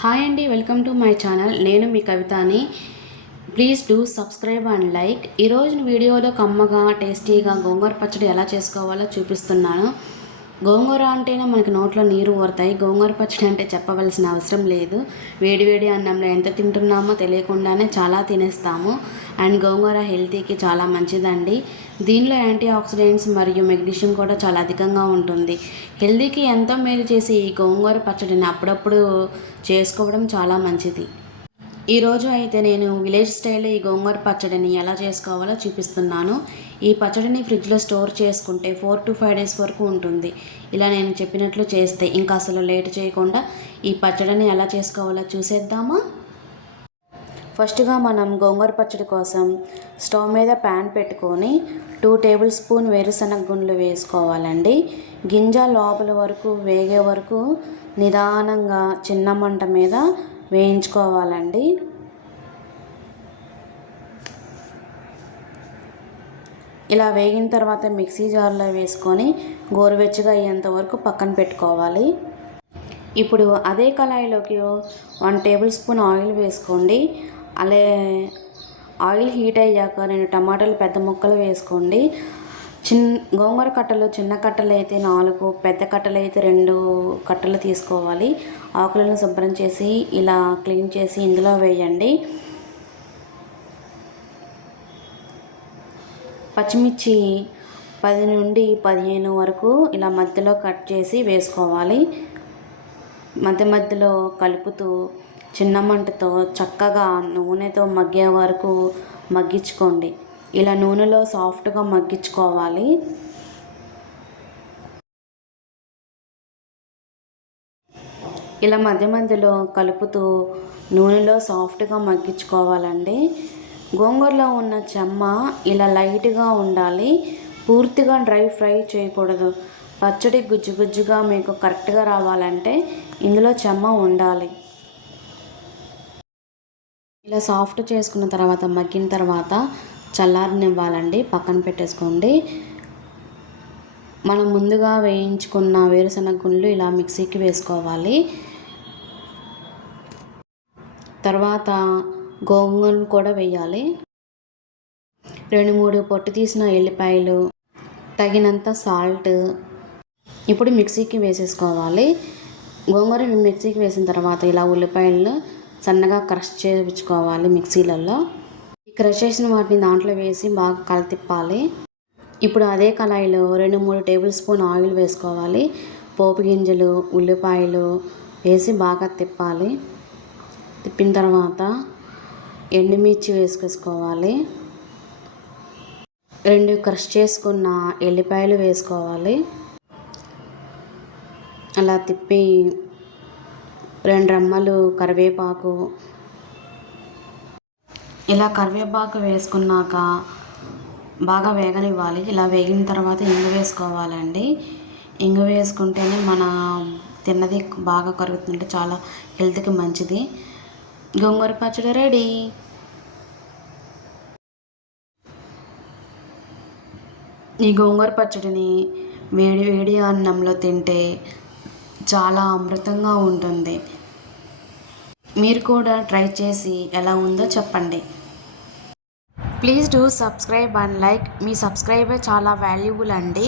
Hi అండి, welcome to my channel. నేను మీ కవితని. Please do subscribe and like. ఈరోజు వీడియోలో కమ్మగా టేస్టీగా గోంగూర పచ్చడి ఎలా చేసుకోవాలో చూపిస్తున్నాను. గోంగూర అంటేనే మనకి నోట్లో నీరు ఊరుతాయి. గోంగూర పచ్చడి అంటే చెప్పవలసిన అవసరం లేదు. వేడివేడి అన్నంలో ఎంత తింటున్నామో తెలియకుండానే చాలా తినేస్తాము. అండ్ గోంగూర హెల్తీకి చాలా మంచిదండి. దీనిలో యాంటీ ఆక్సిడెంట్స్ మరియు మెగ్నీషియం కూడా చాలా అధికంగా ఉంటుంది. హెల్తీకి ఎంతో మేలు చేసి ఈ గోంగూర పచ్చడిని అప్పుడప్పుడు చేసుకోవడం చాలా మంచిది. ఈరోజు అయితే నేను విలేజ్ స్టైల్లో ఈ గోంగూర పచ్చడిని ఎలా చేసుకోవాలో చూపిస్తున్నాను. ఈ పచ్చడిని ఫ్రిడ్జ్లో స్టోర్ చేసుకుంటే 4 to 5 days వరకు ఉంటుంది. ఇలా నేను చెప్పినట్లు చేస్తే ఇంకా అసలు లేట్ చేయకుండా ఈ పచ్చడిని ఎలా చేసుకోవాలో చూసేద్దామా. ఫస్ట్గా మనం గోంగూర పచ్చడి కోసం స్టవ్ మీద ప్యాన్ పెట్టుకొని 2 tablespoon వేరుశనగ గుండ్లు వేసుకోవాలండి. గింజ లోపల వరకు వేగే వరకు నిదానంగా చిన్న మంట మీద వేయించుకోవాలండి. ఇలా వేగిన తర్వాత మిక్సీ జార్లో వేసుకొని గోరువెచ్చగా అయ్యేంత వరకు పక్కన పెట్టుకోవాలి. ఇప్పుడు అదే కళాయిలోకి 1 tablespoon ఆయిల్ వేసుకోండి. అలా ఆయిల్ హీట్ అయ్యాక 2 టమాటాలు పెద్ద ముక్కలు వేసుకోండి. గోంగూర కట్టలు చిన్న కట్టలు అయితే 4, పెద్ద కట్టలు అయితే 2 కట్టలు తీసుకోవాలి. ఆకులను శుభ్రం చేసి ఇలా క్లీన్ చేసి ఇందులో వేయండి. పచ్చిమిర్చి 10 నుండి 15 వరకు ఇలా మధ్యలో కట్ చేసి వేసుకోవాలి. మధ్యలో కలుపుతూ చిన్న మంటతో చక్కగా నూనెతో మగ్గే వరకు మగ్గించుకోండి. ఇలా నూనెలో సాఫ్ట్గా మగ్గించుకోవాలి. ఇలా మధ్యలో కలుపుతూ నూనెలో సాఫ్ట్గా మగ్గించుకోవాలండి. గోంగూరలో ఉన్న చెమ్మ ఇలా లైట్గా ఉండాలి. పూర్తిగా డ్రై ఫ్రై చేయకూడదు. పచ్చడి గుజ్జుగా మీకు కరెక్ట్గా రావాలంటే ఇందులో చెమ్మ ఉండాలి. ఇలా సాఫ్ట్ చేసుకున్న తర్వాత మగ్గిన తర్వాత చల్లారనివ్వాలండి. పక్కన పెట్టేసుకోండి. మనం ముందుగా వేయించుకున్న వేరుశనగ గుండ్లు ఇలా మిక్సీకి వేసుకోవాలి. తర్వాత గోంగూరను కూడా వేయాలి. 2-3 పొట్టు తీసిన ఎల్లిపాయలు, తగినంత సాల్ట్. ఇప్పుడు మిక్సీకి వేసేసుకోవాలి. గోంగూర మిక్సీకి వేసిన తర్వాత ఇలా ఉల్లిపాయలు సన్నగా క్రష్ చేయించుకోవాలి మిక్సీలలో. క్రష్ చేసిన వాటిని దాంట్లో వేసి బాగా కలతిప్పాలి. ఇప్పుడు అదే కళాయిలో 2-3 tablespoon ఆయిల్ వేసుకోవాలి. పోపు గింజలు, ఉల్లిపాయలు వేసి బాగా తిప్పాలి. తిప్పిన తర్వాత ఎండుమిర్చి వేసుకోవాలి. 2 క్రష్ చేసుకున్న ఎల్లిపాయలు వేసుకోవాలి. అలా తిప్పి 2 రెమ్మలు కరివేపాకు. ఇలా కరివేపాకు వేసుకున్నాక బాగా వేగనివ్వాలి. ఇలా వేగిన తర్వాత ఇంగు వేసుకోవాలండి. ఇంగు వేసుకుంటేనే మన తిన్నది బాగా కరుగుతుంటే చాలా హెల్త్కి మంచిది. గోంగూర పచ్చడి రెడీ. ఈ గోంగూర పచ్చడిని వేడి అన్నంలో తింటే చాలా అమృతంగా ఉంటుంది. మీరు కూడా ట్రై చేసి ఎలా ఉందో చెప్పండి. Please do subscribe and like. మీ సబ్స్క్రైబే చాలా వాల్యుబుల్ అండి.